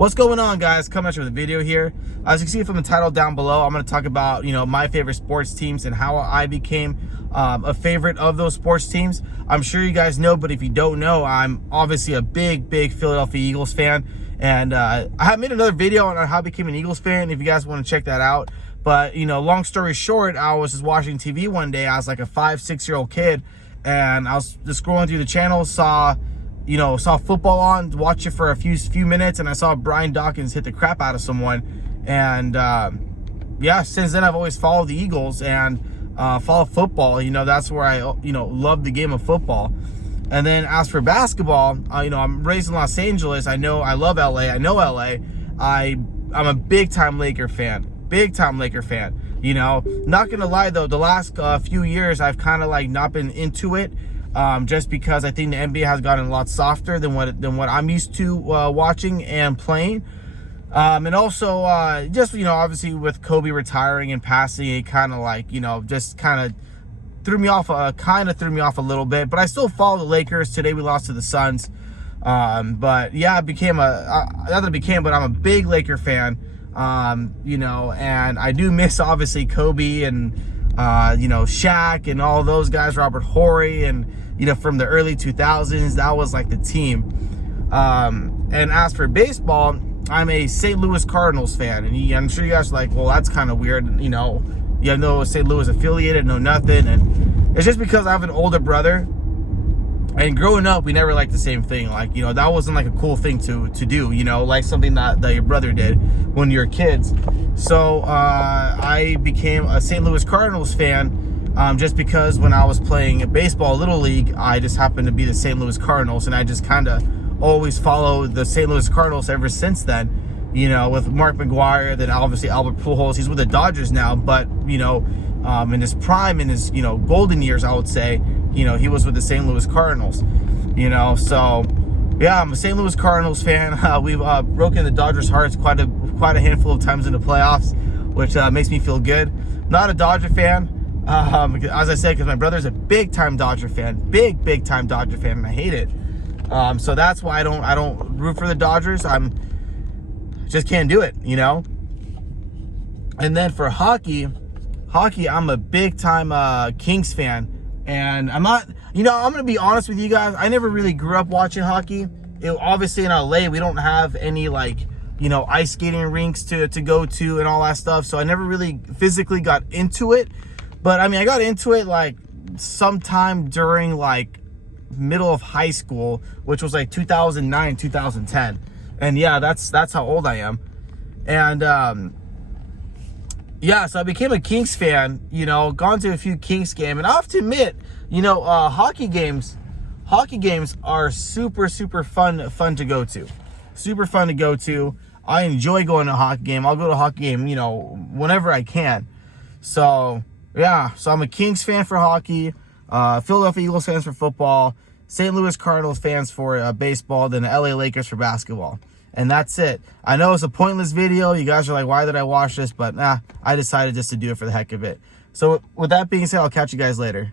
What's going on, guys? Coming at you with a video here. As you can see from the title down below, I'm going to talk about, my favorite sports teams and how I became a favorite of those sports teams. I'm sure you guys know, but if you don't know, I'm obviously a big Philadelphia Eagles fan. And I have made another video on how I became an Eagles fan if you guys want to check that out. But, long story short, I was just watching TV one day. I was like a 5-6-year-old kid, and I was just scrolling through the channel, saw football on, watched it for a few minutes, and I saw Brian Dawkins hit the crap out of someone. And since then I've always followed the Eagles and follow football. That's where I love the game of football. And then as for basketball, I'm raised in Los Angeles. I love LA. I know LA. I'm a big time Laker fan. Not gonna lie though, the last few years I've kind of not been into it. Just because I think the NBA has gotten a lot softer than what I'm used to watching and playing. And also, obviously with Kobe retiring and passing, it kind of just kind of threw me off a little bit. But I still follow the Lakers. Today we lost to the Suns. But yeah, I'm a big Laker fan. And I do miss obviously Kobe and Shaq and all those guys, Robert Horry, and from the early 2000s, that was like the team. And as for baseball, I'm a St. Louis Cardinals fan, and I'm sure you guys are like, well, that's kind of weird. You have no St. Louis affiliated, no nothing, and it's just because I have an older brother, and growing up, we never liked the same thing. That wasn't like a cool thing to do, like something that your brother did when you were kids. So I became a St. Louis Cardinals fan just because when I was playing baseball Little League, I just happened to be the St. Louis Cardinals, and I just kind of always followed the St. Louis Cardinals ever since then. With Mark McGwire, then obviously Albert Pujols. He's with the Dodgers now, but in his prime, in his golden years, I would say, he was with the St. Louis Cardinals. So yeah, I'm a St. Louis Cardinals fan. We've broken the Dodgers' hearts quite a handful of times in the playoffs, which makes me feel good. Not a Dodger fan, as I said, because my brother's a big-time Dodger fan, big-time Dodger fan, and I hate it. So that's why I don't root for the Dodgers. Just can't do it, And then for hockey, I'm a big-time Kings fan. And I'm not, I'm going to be honest with you guys. I never really grew up watching hockey. Obviously in LA, we don't have any ice skating rinks to go to and all that stuff. So I never really physically got into it. But I got into it sometime during middle of high school, which was 2009, 2010. And yeah, that's how old I am. And so I became a Kings fan, gone to a few Kings games. And I have to admit, hockey games are super fun to go to. Super fun to go to. I enjoy going to a hockey game. I'll go to a hockey game, whenever I can. So, yeah. So I'm a Kings fan for hockey, Philadelphia Eagles fans for football, St. Louis Cardinals fans for baseball, then the LA Lakers for basketball. And that's it. I know it's a pointless video. You guys are like, why did I watch this? But I decided just to do it for the heck of it. So with that being said, I'll catch you guys later.